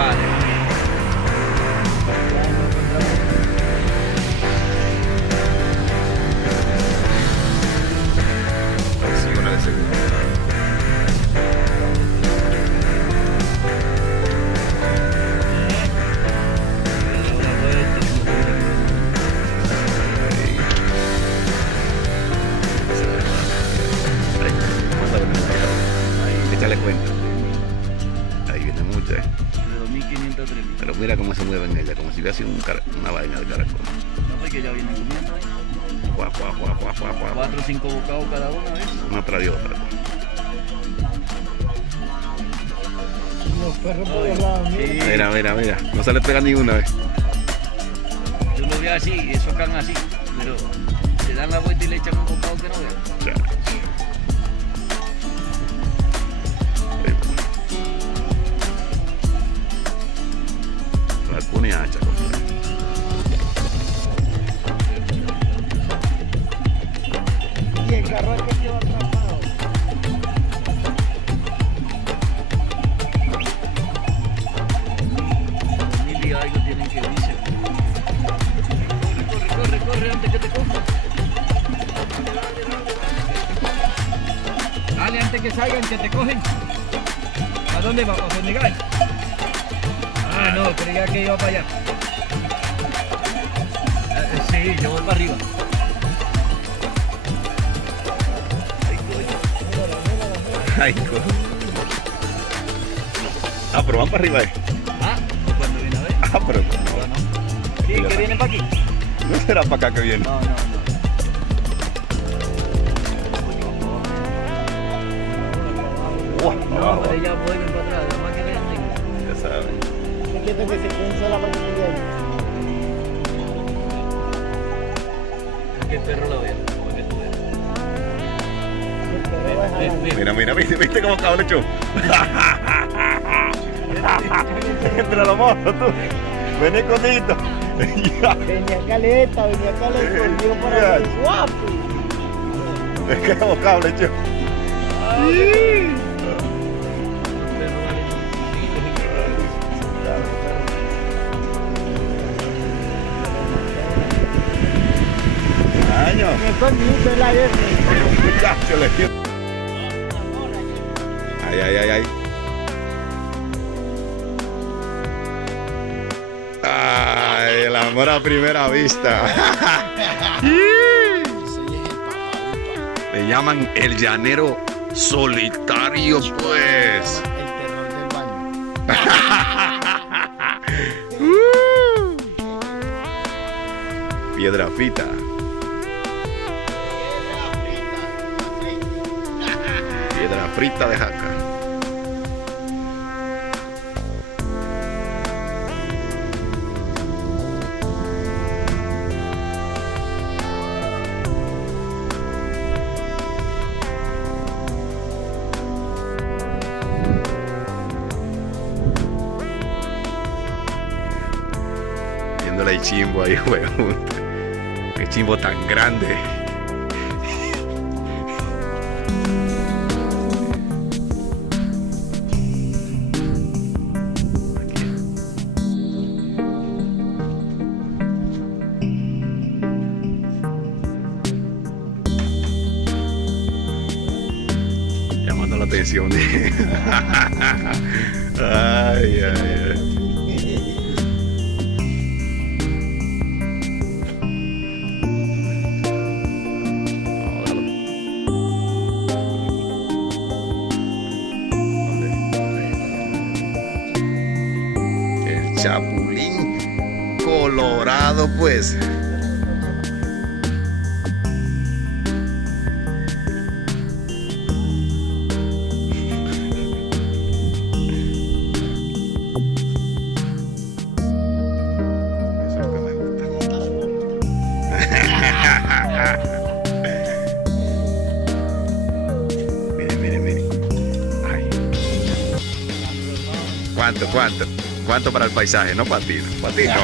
Vale. Sí, una de segunda. Échale cuenta. Ahí viene mucho, De 2.500 a 3.000. Pero mira cómo se mueven ella, como si hubiera una vaina de caracol. No, porque ya vienen comiendo ahí. Juá, juá, juá, juá, juá, juá. 4 o 5 bocados cada una, ¿ves? Una tras de otra. Los perros por los lados, mira. Sí. Mira, mira, mira. No se le pega ni una vez. Tú lo ves así, y esos can así, pero se dan la vuelta y le echan un bocado que no vean. Ya. Vacuna y hacha, compadre. Y el carro es que quedó atrapado. Mil y algo tienen que irse. Corre, corre, corre, corre antes que te cojan. Dale antes que salgan, que te cogen. ¿A dónde va? ¿A Fornigal? Ah, no, creía que iba para allá. Sí, yo voy para arriba. Ay, coño. Ah, pero van para arriba, Ah, pues cuando viene a ver. Ah, pero No, no. Sí, que viene para aquí. no será para acá que viene. No, no, no. Uah, No, abajo. pero ellas vuelven para atrás, además que vean ahí. Ya saben. Es que tengo que se piensa la mañana de ahí. Es que el perro la vea, como que tú veas. El perro va a jalar. Mira, mira, ¿viste cómo acaba el hecho? Entre los monos, tú. Ven escondido. Venía caleta, volvió para el guapo. Es que es bocable, hecho. Año. Me conmigo la de Muchacho, le dio. Ay, ay, ay, ay. Ay, el amor a primera vista. Le llaman el llanero solitario, pues. el terror del baño. Piedra fita. Piedra frita de jaca. Viéndole el chimbo ahí, weón. Qué chimbo tan grande. Llamando la atención. Ay, ay, ay. El chapulín colorado, pues. Eso es lo que me gusta. Miren, miren, miren. Ay. ¿Cuánto, cuánto? ¿Cuánto para el paisaje? No para ti, no. Para ti no.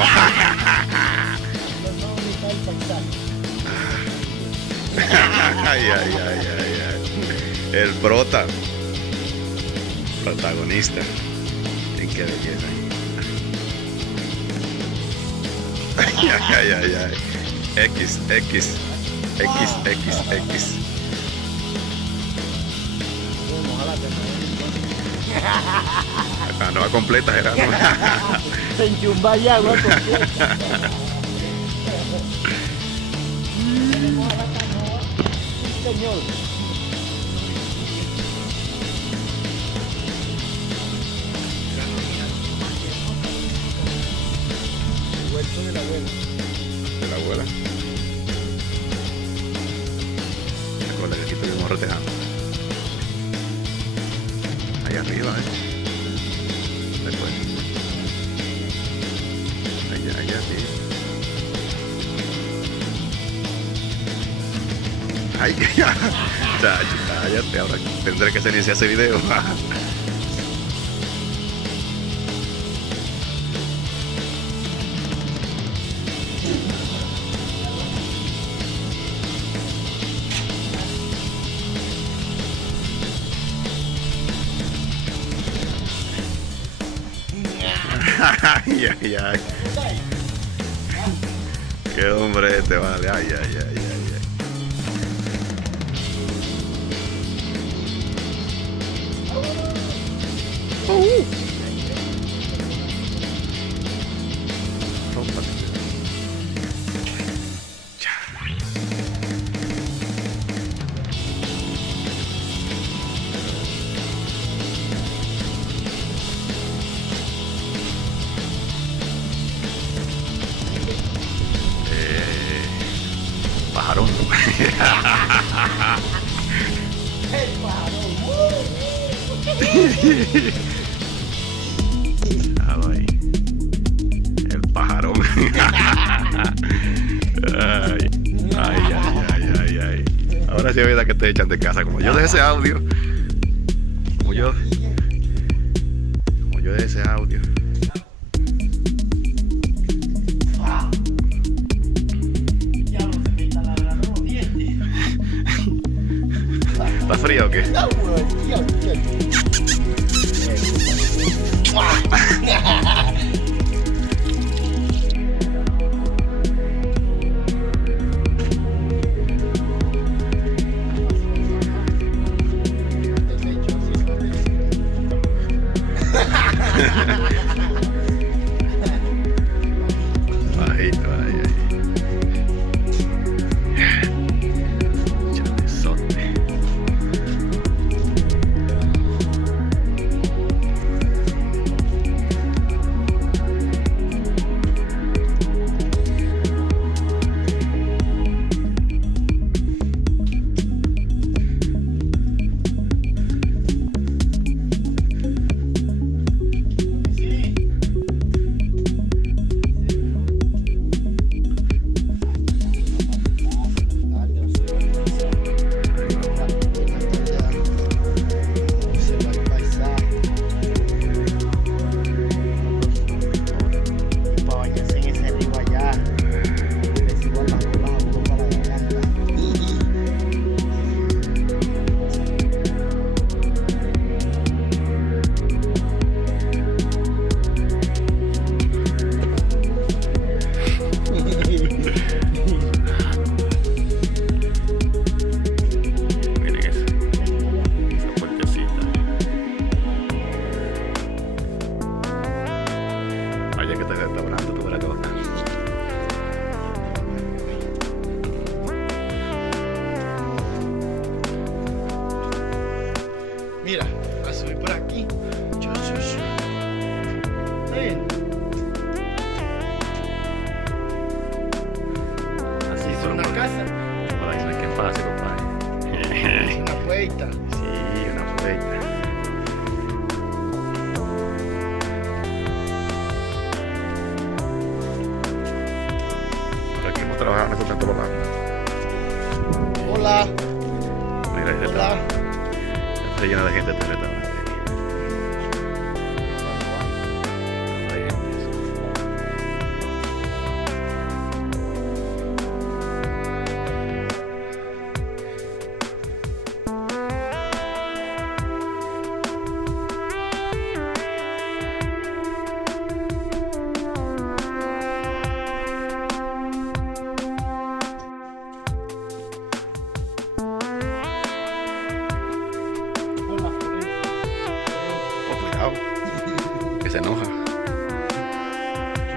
Ay, ay, ay, ay, ay. El prota. Protagonista. En qué belleza. ay, ay, ay. X, X, X, X, X. La nueva completa, Gerardo. Se enchumba ya, agua completa. Señor. El huerto de la abuela. De la abuela. Recuerda que aquí estuvimos rotejando. Ahí arriba, después. Allá, allá, sí. Ay, ya. Cállate, ahora tendré que salir a ese video. Ay, ay, ay. Qué hombre este, vale. Ay, ay, ay, ay, ay. Rómpate. Pajarón. Ahí. El pajarón. Ay, ay, ay, ay, ay. Ahora sí es verdad que te echan de casa. Como yo de ese audio. Como yo de ese audio. ¿Está frío o qué? Bajito, ay, ay. Chanesote. Mira, a subir por aquí. Ven. Así es una casa. Por ahí no hay que pase, compadre. Es una puerta. Sí, una puerta. Por aquí hemos trabajado nosotros en todos lados. Hola. Mira, ahí Hola. está llena de gente este restaurante. Hay gente.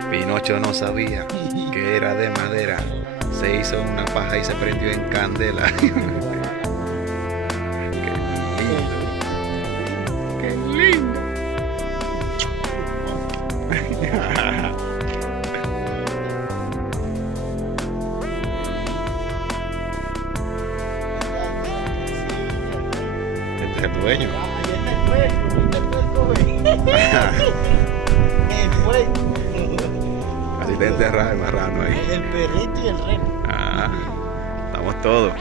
Pinocho no sabía que era de madera. Se hizo una paja y se prendió en candela. Qué lindo. Qué lindo. Este es el dueño. Así te enterras el marrano ahí. El perrito y el reno. Ah, estamos todos.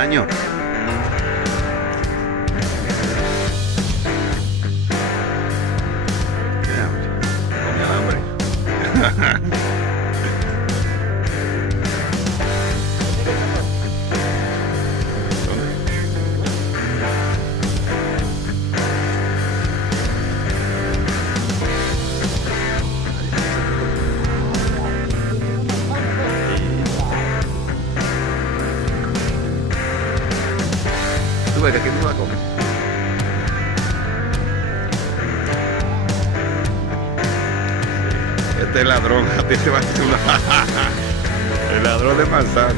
Año. Con el hambre. Tú ves que aquí tú la comes. Este es ladrón, a ti te va a hacer una... El ladrón de manzana.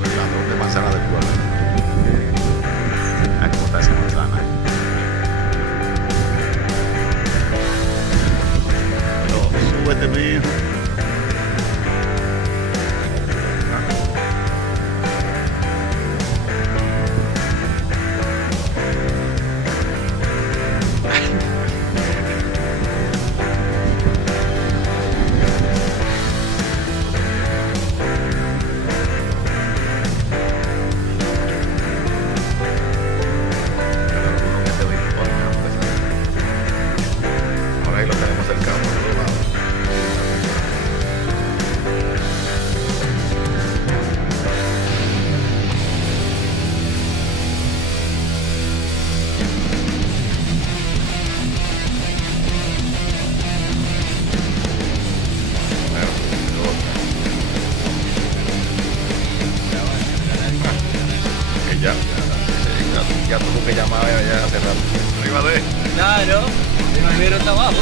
El ladrón de manzana del pueblo. Aquí está esa manzana. No, súbete, mi hijo. Ahora ahí lo tenemos cercado por otro lado. Que ya tuvo que llamar ya hace rato. Arriba de. Claro, el primero está abajo,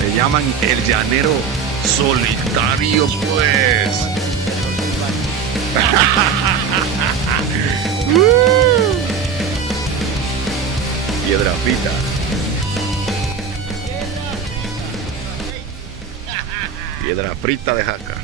Le llaman el llanero solitario, pues. Piedra frita. Piedra frita de jaca.